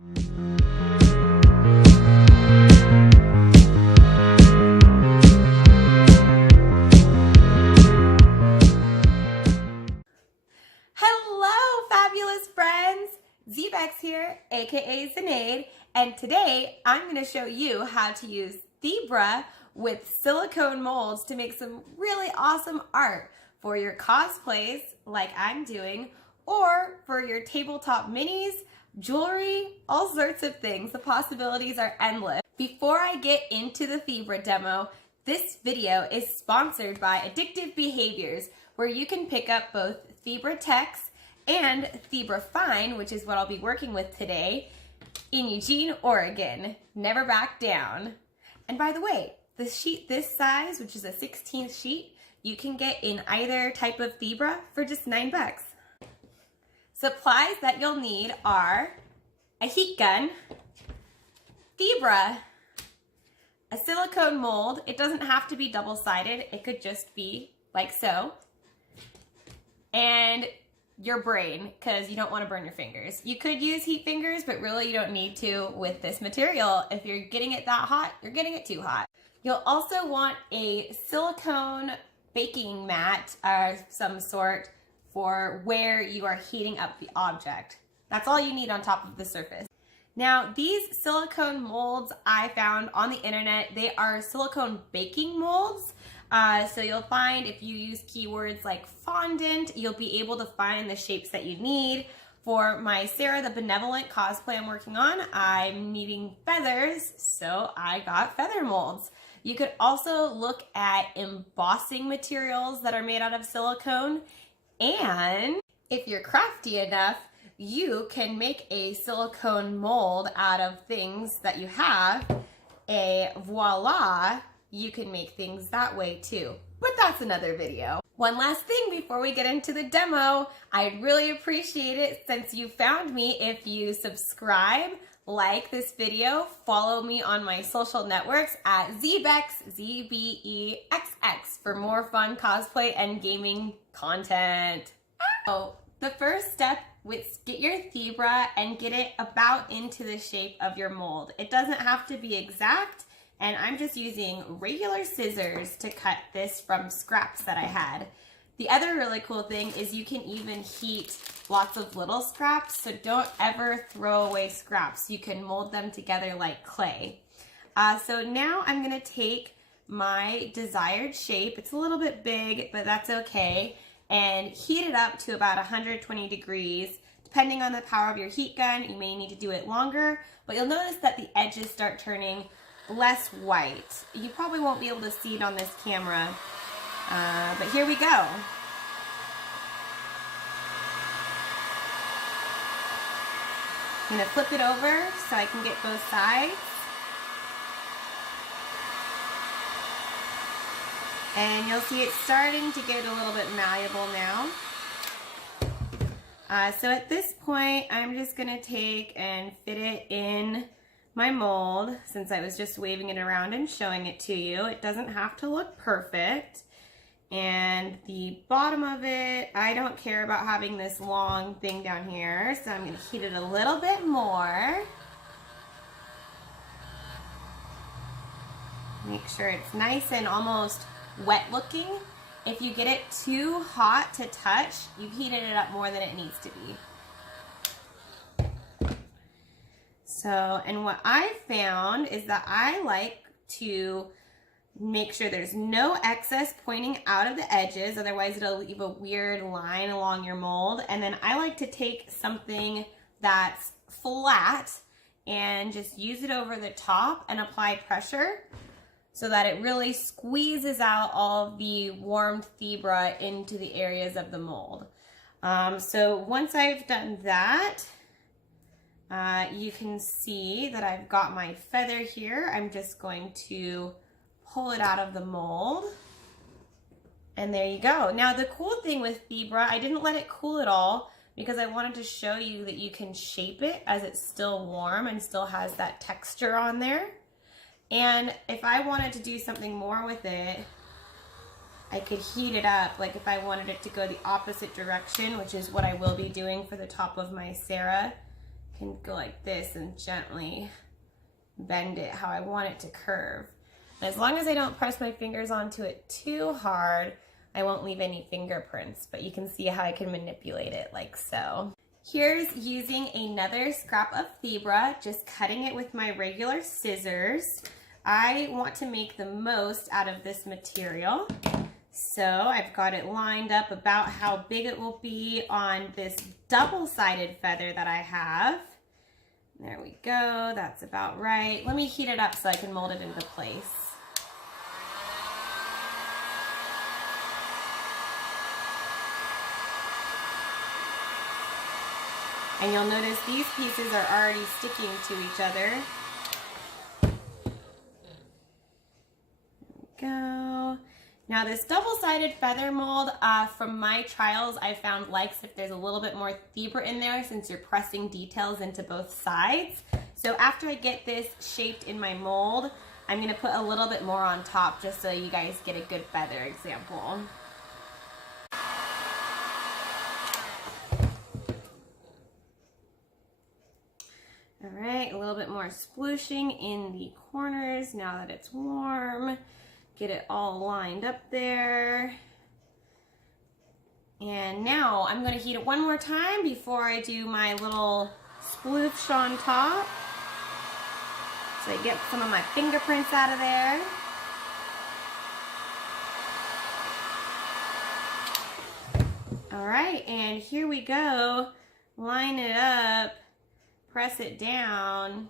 Hello, fabulous friends! ZBexx here, aka Sinead, and today I'm going to show you how to use Thibra with silicone molds to make some really awesome art for your cosplays, like I'm doing, or for your tabletop minis, jewelry, all sorts of things. The possibilities are endless. Before I get into the Thibra demo, this video is sponsored by Addictive Behaviors, where you can pick up both Thibra Tex and Thibra Fine, which is what I'll be working with today, in Eugene, Oregon. Never back down. And by the way, the sheet this size, which is a 16th sheet, you can get in either type of Thibra for just $9. Supplies that you'll need are a heat gun, Thibra, a silicone mold. It doesn't have to be double-sided. It could just be like so. And your brain, because you don't want to burn your fingers. You could use heat fingers, but really you don't need to with this material. If you're getting it that hot, you're getting it too hot. You'll also want a silicone baking mat of some sort for where you are heating up the object. That's all you need on top of the surface. Now, these silicone molds I found on the internet, they are silicone baking molds. So you'll find if you use keywords like fondant, you'll be able to find the shapes that you need. For my Sarah the Benevolent cosplay I'm working on, I'm needing feathers, so I got feather molds. You could also look at embossing materials that are made out of silicone, and if you're crafty enough, you can make a silicone mold out of things that you have. Voila! You can make things that way too. But that's another video. One last thing before we get into the demo, I'd really appreciate it since you found me if you subscribe, like this video, follow me on my social networks at ZBexx, ZBexx, for more fun cosplay and gaming content. So the first step is get your Thibra and get it about into the shape of your mold. It doesn't have to be exact. And I'm just using regular scissors to cut this from scraps that I had. The other really cool thing is you can even heat lots of little scraps, so don't ever throw away scraps. You can mold them together like clay. So now I'm gonna take my desired shape. It's a little bit big, but that's okay. And heat it up to about 120 degrees. Depending on the power of your heat gun, you may need to do it longer, but you'll notice that the edges start turning less white. You probably won't be able to see it on this camera, but here we go. I'm gonna flip it over so I can get both sides. And you'll see it's starting to get a little bit malleable now. So at this point, I'm just gonna take and fit it in my mold, since I was just waving it around and showing it to you. It doesn't have to look perfect. And the bottom of it, I don't care about having this long thing down here, so I'm gonna heat it a little bit more. Make sure it's nice and almost wet looking. If you get it too hot to touch, you've heated it up more than it needs to be. So, and what I found is that I like to make sure there's no excess pointing out of the edges, otherwise it'll leave a weird line along your mold. And then I like to take something that's flat and just use it over the top and apply pressure so that it really squeezes out all of the warmed Thibra into the areas of the mold. So once I've done that, you can see that I've got my feather here. I'm just going to pull it out of the mold. And there you go. Now the cool thing with Thibra, I didn't let it cool at all because I wanted to show you that you can shape it as it's still warm and still has that texture on there. And if I wanted to do something more with it, I could heat it up. Like if I wanted it to go the opposite direction, which is what I will be doing for the top of my Sarah can go like this and gently bend it how I want it to curve. And as long as I don't press my fingers onto it too hard, I won't leave any fingerprints, but you can see how I can manipulate it like so. Here's using another scrap of Thibra, just cutting it with my regular scissors. I want to make the most out of this material. So I've got it lined up about how big it will be on this double-sided feather that I have. There we go, that's about right. Let me heat it up so I can mold it into place. And you'll notice these pieces are already sticking to each other. There we go. Now this double-sided feather mold, from my trials, I found likes if there's a little bit more Thibra in there since you're pressing details into both sides. So after I get this shaped in my mold, I'm gonna put a little bit more on top just so you guys get a good feather example. All right, a little bit more splooshing in the corners now that it's warm. Get it all lined up there. And now I'm going to heat it one more time before I do my little sploofs on top. So I get some of my fingerprints out of there. All right, and here we go. Line it up, press it down.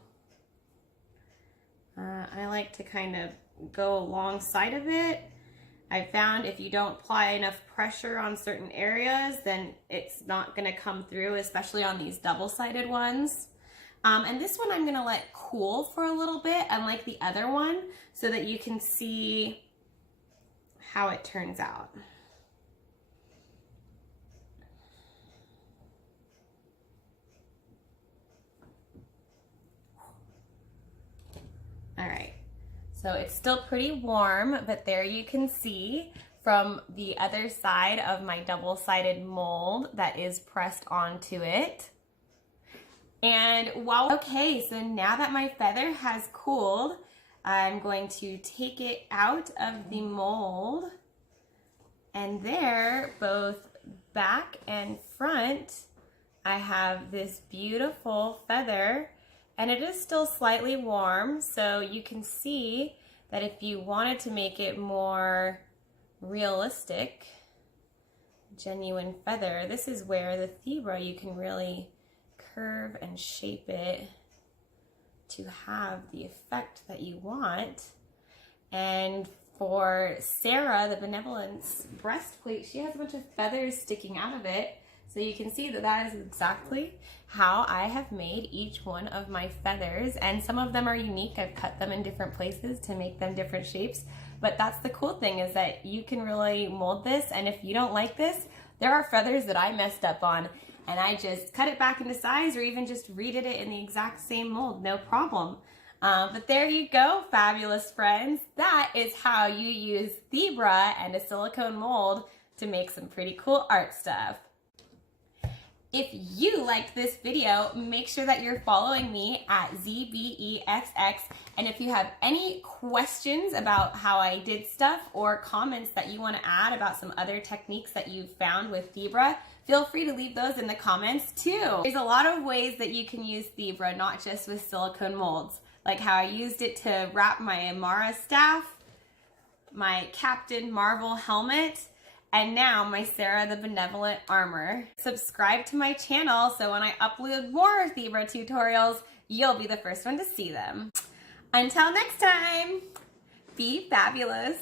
I like to kind of go alongside of it. I found if you don't apply enough pressure on certain areas, then it's not going to come through, especially on these double-sided ones. And this one I'm going to let cool for a little bit, unlike the other one, so that you can see how it turns out. All right. So it's still pretty warm, but there you can see from the other side of my double-sided mold that is pressed onto it. And okay, so now that my feather has cooled, I'm going to take it out of the mold, and there, both back and front, I have this beautiful feather. And it is still slightly warm, so you can see that if you wanted to make it more realistic, genuine feather, this is where the Thibra, you can really curve and shape it to have the effect that you want. And for Sarah, the Benevolence breastplate, she has a bunch of feathers sticking out of it. So you can see that that is exactly how I have made each one of my feathers, and some of them are unique. I've cut them in different places to make them different shapes, but that's the cool thing, is that you can really mold this, and if you don't like this, there are feathers that I messed up on, and I just cut it back into size or even just redid it in the exact same mold, no problem. But there you go, fabulous friends. That is how you use Thibra and a silicone mold to make some pretty cool art stuff. If you liked this video, make sure that you're following me at ZBexx. And if you have any questions about how I did stuff or comments that you want to add about some other techniques that you've found with Thibra, feel free to leave those in the comments too. There's a lot of ways that you can use Thibra, not just with silicone molds, like how I used it to wrap my Amara staff, my Captain Marvel helmet, and now my Sarah the Benevolent armor. Subscribe to my channel so when I upload more Thibra tutorials, you'll be the first one to see them. Until next time, be fabulous.